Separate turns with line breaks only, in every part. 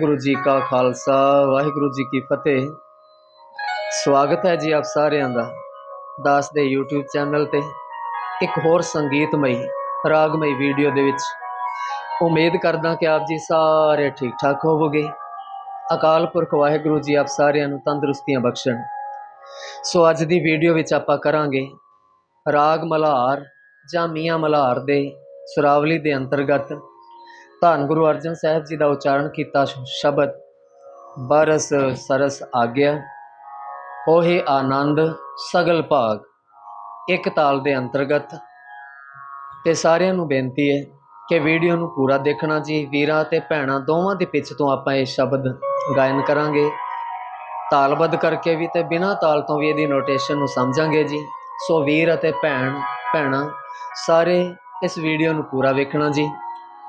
ਵਾਹਿਗੁਰੂ ਜੀ ਕਾ ਖਾਲਸਾ, ਵਾਹਿਗੁਰੂ ਜੀ ਕੀ ਫਤਿਹ। ਸਵਾਗਤ ਹੈ ਜੀ ਆਪ ਸਾਰਿਆਂ ਦਾ ਦਾਸ ਦੇ YouTube ਚੈਨਲ ਤੇ। ਇੱਕ ਹੋਰ ਸੰਗੀਤਮਈ, ਰਾਗਮਈ ਵੀਡੀਓ ਦੇ ਵਿੱਚ। ਉਮੀਦ ਕਰਦਾ ਕਿ ਆਪ ਜੀ ਸਾਰੇ ਠੀਕ ਠਾਕ ਹੋਵੋਗੇ। ਅਕਾਲ ਪੁਰਖ ਵਾਹਿਗੁਰੂ ਜੀ ਆਪ ਸਾਰਿਆਂ ਨੂੰ ਤੰਦਰੁਸਤੀਆਂ ਬਖਸ਼ਣ। ਸੋ ਅੱਜ ਦੀ ਵੀਡੀਓ ਵਿੱਚ ਆਪਾਂ ਕਰਾਂਗੇ ਰਾਗ ਮਲਹਾਰ ਜਾਂ ਮੀਆਂ ਮਲਹਾਰ ਦੇ ਸੁਰਾਵਲੀ ਦੇ ਅੰਤਰਗਤ ਧੰਨ ਗੁਰੂ ਅਰਜਨ ਸਾਹਿਬ ਜੀ ਦਾ ਉਚਾਰਨ ਕੀਤਾ ਸ਼ਬਦ, ਬਰਸ ਸਰਸ ਆਗਿਆ ਹੋਏ ਆਨੰਦ ਸਗਲ ਭਾਗ, ਇੱਕ ਤਾਲ ਦੇ ਅੰਤਰਗਤ। ਤੇ ਸਾਰਿਆਂ ਨੂੰ ਬੇਨਤੀ ਹੈ ਕਿ ਵੀਡੀਓ ਨੂੰ ਪੂਰਾ ਦੇਖਣਾ ਜੀ, ਵੀਰਾਂ ਤੇ ਭੈਣਾਂ ਦੋਵਾਂ ਦੇ ਪਿੱਛ ਤੋਂ ਆਪਾਂ ਇਹ ਸ਼ਬਦ ਗਾਇਨ ਕਰਾਂਗੇ। ਤਾਲਬੱਧ ਕਰਕੇ ਵੀ ਤੇ ਬਿਨਾਂ ਤਾਲ ਤੋਂ ਵੀ ਇਹਦੀ ਨੋਟੇਸ਼ਨ ਨੂੰ ਸਮਝਾਂਗੇ ਜੀ। ਸੋ ਵੀਰ ਅਤੇ ਭੈਣ, ਭੈਣਾਂ, ਸਾਰੇ ਇਸ ਵੀਡੀਓ ਨੂੰ ਪੂਰਾ ਵੇਖਣਾ ਜੀ।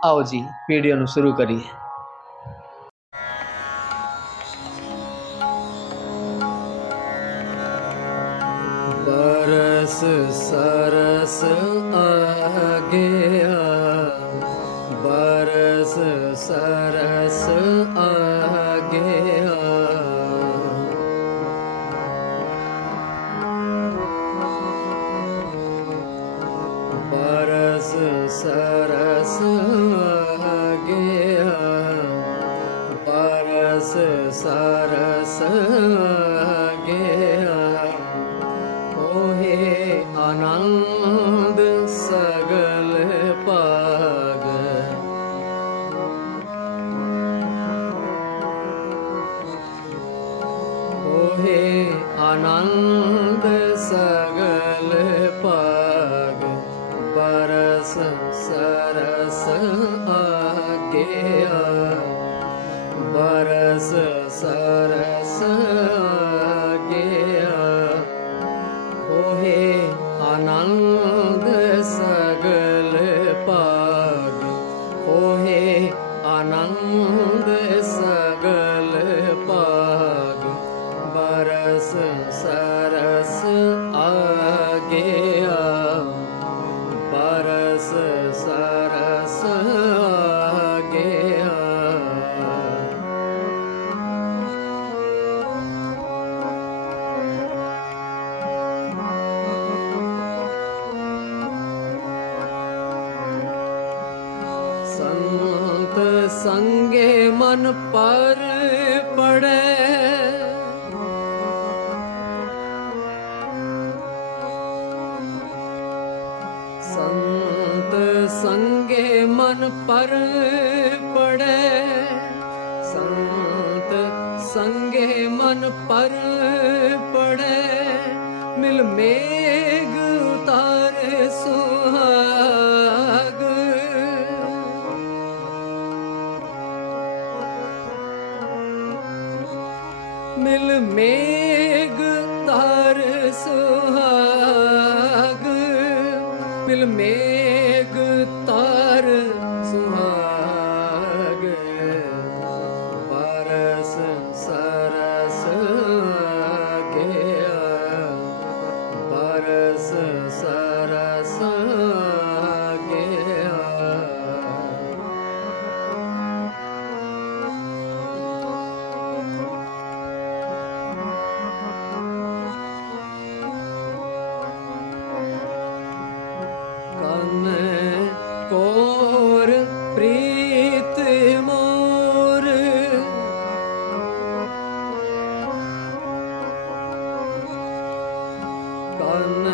ਆਓ ਜੀ ਵੀਡੀਓ ਨੂੰ ਸ਼ੁਰੂ ਕਰੀਏ ਬਰਸ ਸੰਗੇ ਮਨ ਪਰ ਪੜੈ। ਸੰਤ ਸੰਗੇ ਮਨ ਪਰ ਪੜੈ। ਸੰਤ ਸੰਗੇ ਮਨ ਪਰ ਪੜੈ। ਮਿਲ ਮੇਘ ਉਤਾਰ ਸੁਹਾਗ ਕਨ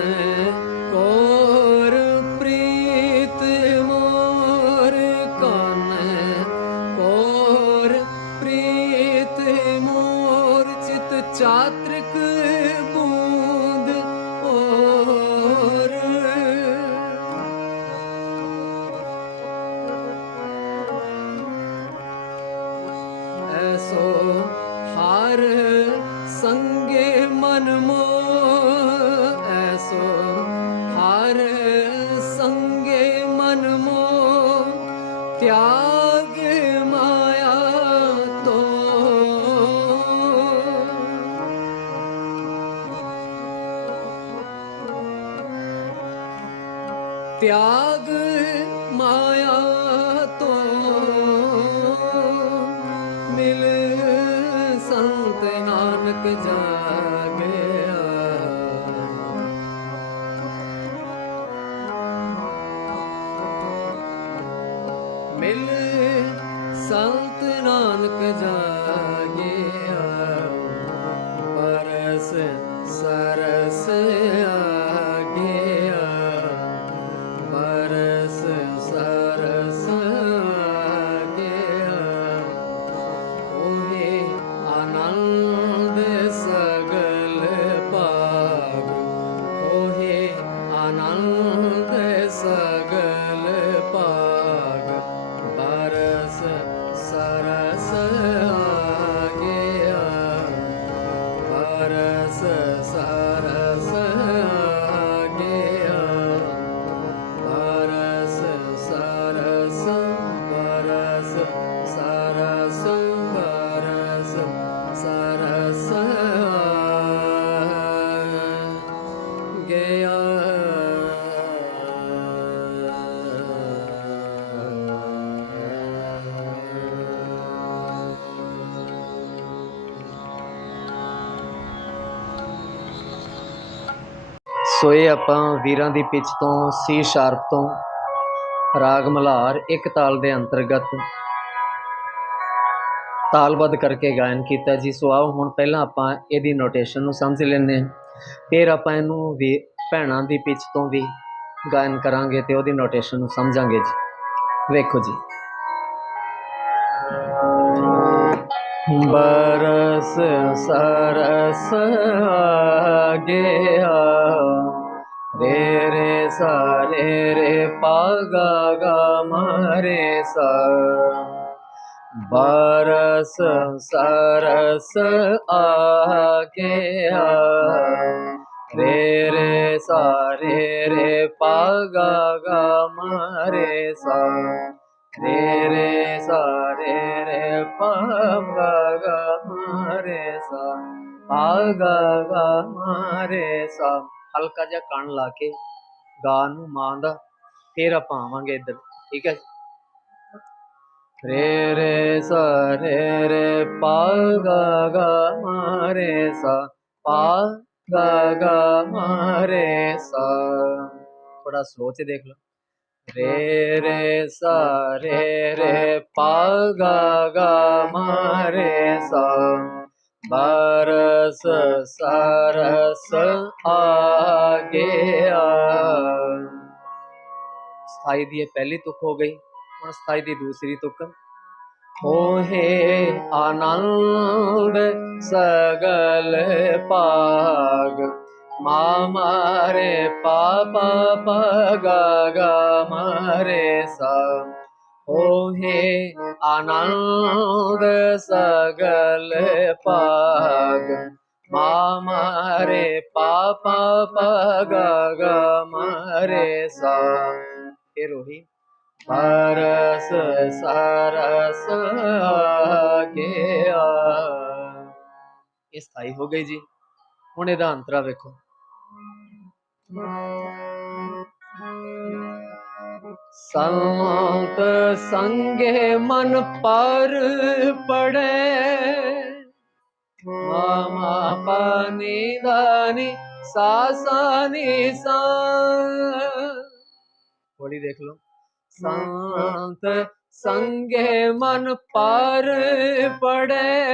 व्या ਸੋ ਇਹ ਆਪਾਂ ਵੀਰਾਂ ਦੀ ਪਿੱਚ ਤੋਂ, ਸੀ ਸ਼ਾਰਪ ਤੋਂ। ਰਾਗ ਮਲਹਾਰ ਇੱਕ ਤਾਲ ਦੇ ਅੰਤਰਗਤ। ਤਾਲਬੱਧ ਕਰਕੇ ਗਾਇਨ ਕੀਤਾ ਜੀ। ਸੋ ਆਓ ਹੁਣ ਪਹਿਲਾਂ ਆਪਾਂ ਇਹਦੀ ਨੋਟੇਸ਼ਨ ਨੂੰ ਸਮਝ ਲੈਂਦੇ ਹਾਂ। ਫਿਰ ਆਪਾਂ ਇਹਨੂੰ ਵੀ ਭੈਣਾਂ ਦੀ ਪਿੱਚ ਤੋਂ ਵੀ ਗਾਇਨ ਕਰਾਂਗੇ ਤੇ ਉਹਦੀ ਨੋਟੇਸ਼ਨ ਨੂੰ ਸਮਝਾਂਗੇ ਜੀ। ਵੇਖੋ ਜੀ। ਬਰਸ ਸਰਸ ਆਗਿਆ। ਰੇ ਰੇ ਸਾ ਰੇ ਰੇ ਪਾ ਗਾ ਗਾ ਸਾ ਬਰਸ ਸਰਸ ਆਗਿਆ। ਰੇ ਰੇ ਸਾਰੇ ਰੇ ਪਾਗਾ ਗਾ ਗਾ ਰੇ ਸਾ ਰੇ ਰੇ ਸਾ ਰੇ ਰੇ ਪਾ ਗਾ ਗਾ ਮ ਰੇ ਸਾ ਪਾ ਗਾ ਗਾ ਮ ਰੇ ਸਾ। ਹਲਕਾ ਜਿਹਾ ਕੰਨ ਲਾ ਕੇ ਗਾ ਨੂੰ ਮਾਂ ਦਾ ਫੇਰ ਆਪਾਂ ਆਵਾਂਗੇ ਇੱਧਰ, ਠੀਕ ਹੈ ਰੇ ਰੇ ਸਾ ਰੇ ਰੇ ਪਾ ਗਾ ਗਾ ਮ ਰੇ ਸਾ ਪਾ ਗਾ ਗਾ ਮ ਰੇ ਸਾ। ਥੋੜਾ ਸਲੋ ਚ ਦੇਖ ਲਓ। ਰੇ ਰੇ ਸਾ ਰੇ ਰੇ ਪਾ ਗਾ ਗਾ ਮ ਰੇ ਸਾ ਬਰਸ ਸਰਸ ਆਗਿਆ ਸਥਾਈ ਦੀ ਇਹ ਪਹਿਲੀ ਤੁਕ ਹੋ ਗਈ ਹੁਣ ਸਥਾਈ ਦੀ ਦੂਸਰੀ ਤੁਕ ਹੋਏ ਆਨੰਦ ਸਗਲ ਭਾਗ ਮਾ ਮਾਰੇ ਪਾਪਾ ਪਗਾ ਗਾ ਮਾਰੇ ਸਾ ਹੋਏ ਆਨੰਦ ਸਗਲ ਭਾਗ ਮਾ ਮਾਰੇ ਪਾਪਾ ਪਗਾ ਗਾ ਮਾਰੇ ਸਾ ਫਿਰ ਉਹੀ ਪਰਸ ਸਰਸ ਆਗਿਆ ਇਹ ਸਥਾਈ ਹੋ ਗਈ ਜੀ ਸੰਤ ਸੰਗੇ ਮਨ ਪਰ ਪੜੇ। ਮਾਮਾ ਪਾਨੀ ਦਾਨੀ ਸਾਸਾਨੀ ਸਾ। ਥੋੜੀ ਦੇਖ ਲਓ। ਸੰਤ ਸੰਗੇ ਮਨ ਪਰ ਪੜੇ।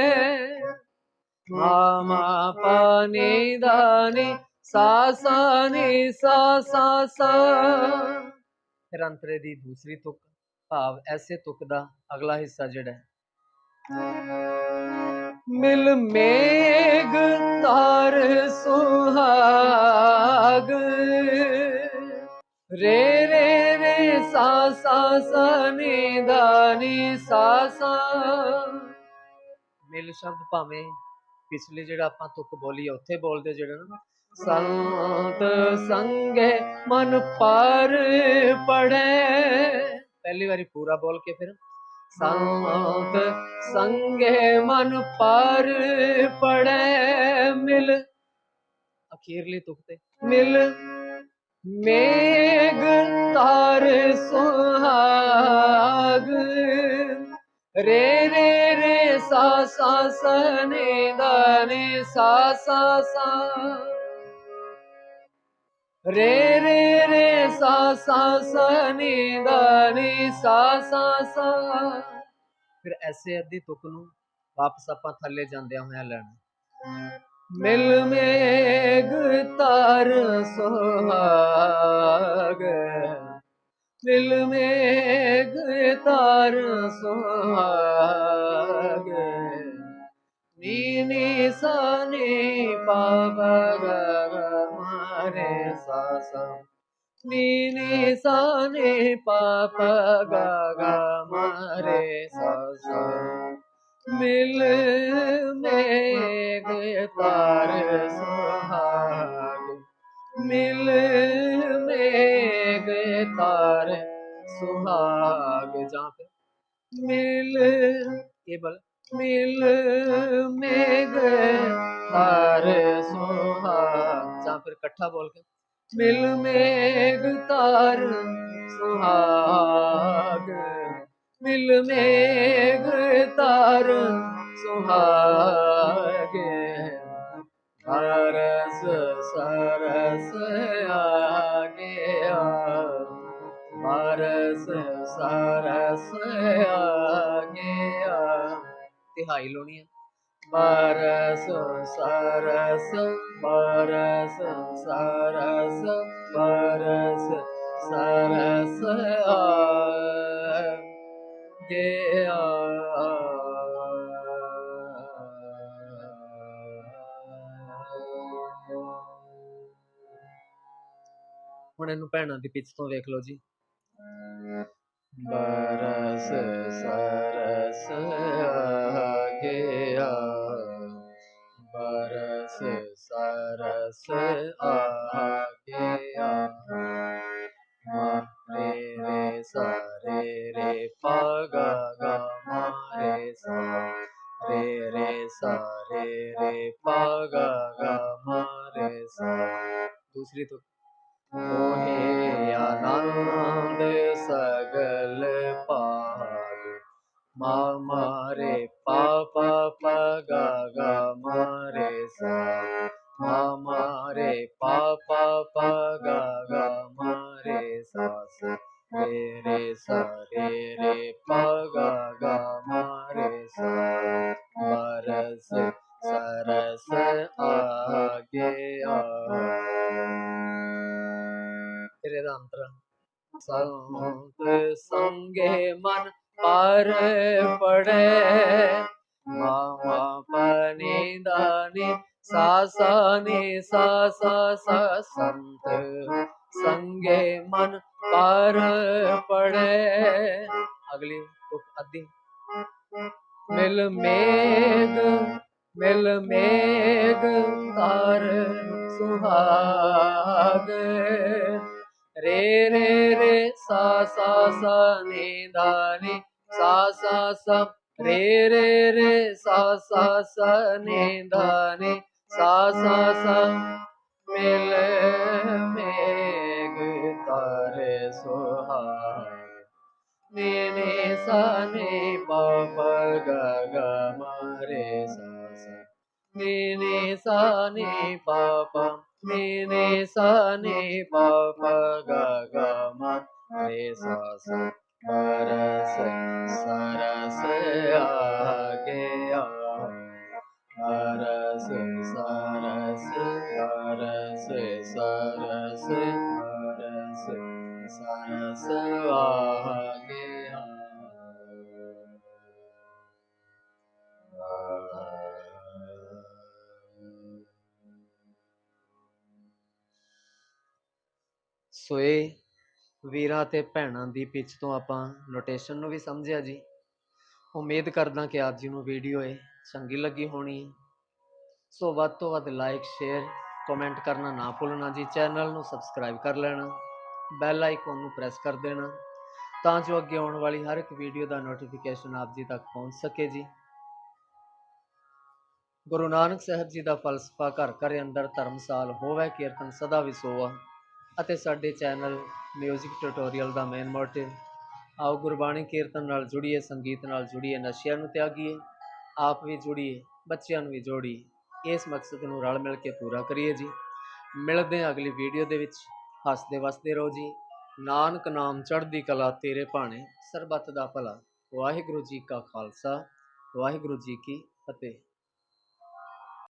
ਮਾਮਾ ਪਾਨੀ ਦਾਨੀ ਸਾਸਾਨੀ ਸਾ ਸਾ ਸਾ ਫਿਰ ਅੰਤਰੇ ਦੀ ਦੂਸਰੀ ਤੁਕ ਭਾਵ ਐਸੇ ਤੁਕ ਦਾ ਅਗਲਾ ਹਿੱਸਾ ਜਿਹੜਾ ਹੈ। ਮਿਲ ਮੇਘ ਤਾਰ ਸੁਹਾਗ। ਰੇ ਰੇ ਰੇ ਸਾ ਸਾ ਸਾ ਨੀ ਦਾ ਨੀ ਸਾ ਸਾ। ਮਿਲ ਸ਼ਬਦ ਭਾਵੇਂ ਪਿਛਲੇ ਜਿਹੜਾ ਆਪਾਂ ਤੁਕ ਬੋਲੀ ਆ ਉੱਥੇ ਬੋਲਦੇ ਜਿਹੜਾ ਨਾ ਸੰਤ ਸੰਗੇ ਮਨ ਪਰ ਪੜੇ ਪਹਿਲੀ ਵਾਰੀ ਪੂਰਾ ਬੋਲ ਕੇ ਫਿਰ। ਸੰਤ ਸੰਗੇ ਮਨ ਪਰ ਪੜੇ ਮਿਲ ਅਖੀਰਲੀ ਤੁਕ ਤੇ। ਮਿਲ ਮੇਘ ਤਾਰ ਸੁਹਾਗ। ਰੇ ਰੇ ਰੇ ਸਾ ਸਾ ਸ ਦਾ ਨੀ ਸਾ ਸਾ ਸਾ। ਰੇ ਰੇ ਰੇ ਸਾ ਸਾ ਸਾ ਨੀ ਦਾ ਨੀ ਸਾ ਸਾ ਸਾ ਫਿਰ ਐਸੇ ਅੱਧੀ ਤੁਕ ਨੂੰ ਵਾਪਸ ਆਪਾਂ ਥੱਲੇ ਜਾਂਦਿਆਂ ਹੋਇਆਂ ਲੈਣਾ ਮਿਲ ਮੇਘ ਤਾਰ ਸੁਹਾਗ ਮਿਲ ਮੇਘ ਤਾਰ ਸੁਹਾਗ ਨੀ ਨੀ ਸਾ ਨੀ ਗਾ ਗਾ ਗਾ ਨੀ ਨੀ ਸਾ ਨੀ ਪਾ ਪਾ ਗਾ ਗਾ ਮਾਰੇ ਸਾ ਸਾ ਮਿਲ ਮੇਘ ਤਾਰ ਸੁਹਾਗ ਮਿਲ ਮੇਘ ਤਾਰ ਸੁਹਾਗ ਜਾਂ ਫਿਰ ਮਿਲ ਕੇਵਲ ਮਿਲ ਮੇਘ ਤਾਰ ਸੁਹਾਗ ਜਾਂ ਫਿਰ ਇਕੱਠਾ ਬੋਲ ਕੇ ਮਿਲ ਮੇਘ ਤਾਰ ਸੁਹਾਗ ਮਿਲ ਮੇਘ ਤਾਰ ਸੁਹਾਗ ਹਰਸ ਸਰਸ ਆਗਿਆ ਹਰਸ ਸਰਸ ਆਗਿਆ ਤਿਹਾਈ ਬਰਸ ਸਰਸ ਬਰਸ ਸਰਸ ਬਰਸ ਸਰਸ ਆ ਗਿਆ ਹੁਣ ਇਹਨੂੰ ਭੈਣਾਂ ਦੀ ਪਿੱਛ ਤੋਂ ਵੇਖ ਲਓ ਜੀ। ਬਰਸ ਸਰਸ ਆ ਗਿਆ ਬਰਸ ਸਰਸ ਆ ਗਿਆ ਰੇ ਰੇ ਸਾ ਰੇ ਰੇ ਪਾ ਗਾ ਗਾ ਮਾ ਰੇ ਸਾ ਰੇ ਰੇ ਸਾ ਰੇ ਰੇ ਪਾ ਗਾ ਗਾ ਮਾ ਰੇ ਸਾ ਦੂਸਰੀ ਤੋਂ ਮੋਹੇ ਆਨੰਦ ਸਗਲ ਮਾ ਮਾਰੇ ਪਾ ਪਾ ਪਾ ਗਾ ਗਾ ਮਾਰੇ ਸਾ ਮਾ ਮਾਰੇ ਪਾ ਪਾ ਪਾ ਗਾ ਗਾ ਮਾਰੇ ਸਾ ਸਾ ਰੇ ਰੇ ਸਾ ਰੇ ਰੇ ਪਾ ਗਾ ਗਾ ਮਾਰੇ ਸਾ ਬਰਸ ਸਰਸ ਆ ਗਿਆ ਫਿਰ ਇਹਦਾ ਅੰਤਰਾ ਸੰਤ ਸੰਗੇ ਮਨ ਪਰ ਪੜੇ ਮਾਮਾ ਪਨੀ ਦਾਨੀ ਸਾ ਸਾ ਨੀ ਸਾ ਸਾ ਸਾ ਸੰਤ ਸੰਗੇ ਮਨ ਪਰ ਪੜੇ ਅਗਲੀ ਤੁਕ ਅੱਧੀ। ਮਿਲ ਮੇਗ ਮਿਲ ਮੇਗ ਤਾਰ ਸੁਹਾਗ। ਰੇ ਰੇ ਰੇ, ਸਾ ਸਾ ਸਾ ਨੀ ਧਾ ਨੀ ਸਾ ਸਾ ਸਾ ਰੇ ਰੇ ਰੇ ਸਾ ਸਾ ਸਾ ਨੀ ਧਾ ਨੀ ਸਾ ਸਾ ਸਾ ਮਿਲ ਮੇਗ ਤਾਰੇ ਸੁਹਾਗ ਨੀ ਨੀ ਸਾ ਨੀ ਪਾ ਪਾ ਗਾ ਗਾ ਮਾਰੇ ਸਾ ਸਾ ਨੀ ਨੀ ਸਾ ਨੀ ਪਾ ਪਾ ਨੀ ਨੀ ਸਾ ਨੀ ਪਾ ਪਾ ਗਾ ਗਾ ਮਾ ਰੇ ਸਾ ਸਾ ਬਰਸ ਸਰਸ ਆ ਗਿਆ ਹਰਸ ਸਰਸ ਹਰਸ ਸਰਸ ਹਰਸ ਸਰਸ ਆ ਗਿਆ ਸੋਏ ਵੀਰਾਂ ਤੇ ਭੈਣਾਂ ਦੀ ਪਿੱਚ ਤੋਂ ਆਪਾਂ ਨੋਟੇਸ਼ਨ ਨੂੰ ਵੀ ਸਮਝਿਆ ਜੀ। ਉਮੀਦ ਕਰਦਾ ਕਿ ਆਪ ਜੀ ਨੂੰ ਵੀਡੀਓ ਇਹ ਚੰਗੀ ਲੱਗੀ ਹੋਣੀ। ਸੋ ਵੱਧ ਤੋਂ ਵੱਧ ਲਾਈਕ ਸ਼ੇਅਰ ਕਮੈਂਟ ਕਰਨਾ ਨਾ ਭੁੱਲਣਾ ਜੀ। ਚੈਨਲ ਨੂੰ ਸਬਸਕ੍ਰਾਈਬ ਕਰ ਲੈਣਾ। ਬੈਲ ਆਈਕਨ ਨੂੰ ਪ੍ਰੈਸ ਕਰ ਦੇਣਾ। ਤਾਂ ਜੋ ਅੱਗੇ ਆਉਣ ਵਾਲੀ ਹਰ ਇੱਕ ਵੀਡੀਓ ਦਾ ਨੋਟੀਫਿਕੇਸ਼ਨ ਆਪ ਜੀ ਤੱਕ ਪਹੁੰਚ ਸਕੇ ਜੀ। ਗੁਰੂ ਨਾਨਕ ਸਾਹਿਬ ਜੀ ਦਾ ਫਲਸਫਾ ਘਰ ਘਰ ਅੰਦਰ ਧਰਮਸਾਲ ਹੋਵੇ, ਕੀਰਤਨ ਸਦਾ ਵਿਸੋਆ ਅਤੇ ਸਾਡੇ ਚੈਨਲ ਮਿਊਜ਼ਿਕ ਟਿਊਟੋਰੀਅਲ ਦਾ ਮੇਨ ਮੋਟਿਵ ਆਓ ਗੁਰਬਾਣੀ ਕੀਰਤਨ ਨਾਲ ਜੁੜੀਏ, ਸੰਗੀਤ ਨਾਲ ਜੁੜੀਏ, ਨਸ਼ਿਆਂ ਨੂੰ ਤਿਆਗੀਏ, ਆਪ ਵੀ ਜੁੜੀਏ, ਬੱਚਿਆਂ ਨੂੰ ਵੀ ਜੋੜੀਏ। ਇਸ ਮਕਸਦ ਨੂੰ ਰਲ ਮਿਲ ਕੇ ਪੂਰਾ ਕਰੀਏ ਜੀ। ਮਿਲਦੇ ਹਾਂ ਅਗਲੀ ਵੀਡੀਓ ਦੇ ਵਿੱਚ। ਹੱਸਦੇ ਵਸਦੇ ਰਹੋ ਜੀ। ਨਾਨਕ ਨਾਮ ਚੜ੍ਹਦੀ ਕਲਾ ਤੇਰੇ ਭਾਣੇ, ਸਰਬੱਤ ਦਾ ਭਲਾ। ਵਾਹਿਗੁਰੂ ਜੀ ਕਾ ਖਾਲਸਾ, ਵਾਹਿਗੁਰੂ ਜੀ ਕੀ ਫਤਿਹ।